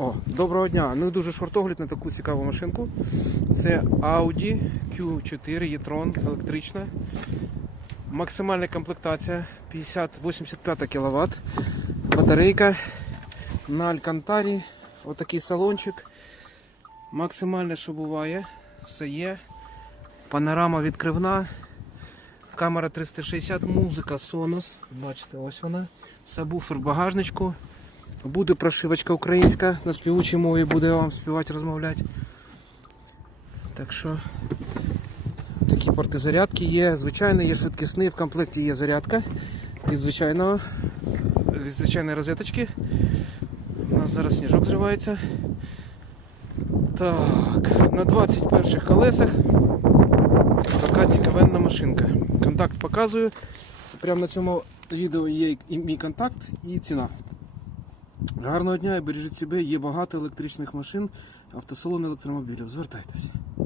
О, доброго дня. Ну дуже шортогляд на таку цікаву машинку. Це Audi Q4 e-tron електрична. Максимальна комплектація 50-85 кВт. Батарейка на Алькантарі. Отакий салончик. Максимальне, що буває, все є. Панорама відкривна. Камера 360, музика Sonos. Бачите, ось вона. Сабвуфер в багажничку. Буде прошивочка українська, на співучій мові буде вам співати, розмовляти. Так що такі порти зарядки є. Звичайно, є швидкісний, в комплекті є зарядка від звичайного від звичайної розеточки. У нас зараз сніжок зривається. Так, на 21 колесах така цікавенна машинка. Контакт показую. Прямо на цьому відео є і мій контакт і ціна. Гарного дня і бережіть себе, є багато електричних машин, автосалон електромобілів. Звертайтеся.